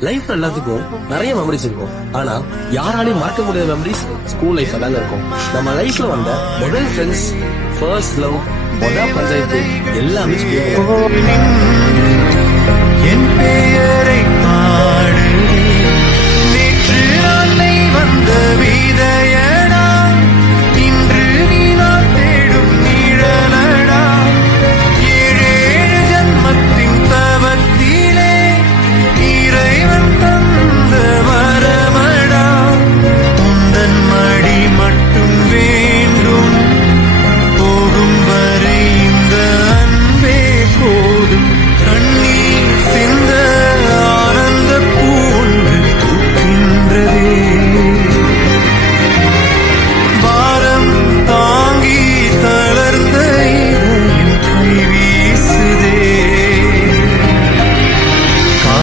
லைஃப்ல எல்லாத்துக்கும் நிறைய மெமரிஸ் இருக்கும். ஆனா யாராலையும் மறக்க முடியாத மெமரிஸ் ஸ்கூல் லைஃப்ல தாங்க இருக்கும். நம்ம லைஃப்ல வந்த முதல் ஃப்ரெண்ட்ஸ், ஃபர்ஸ்ட் லவ், முதல் பஞ்சாயத்து எல்லாமே ஸ்கூல்.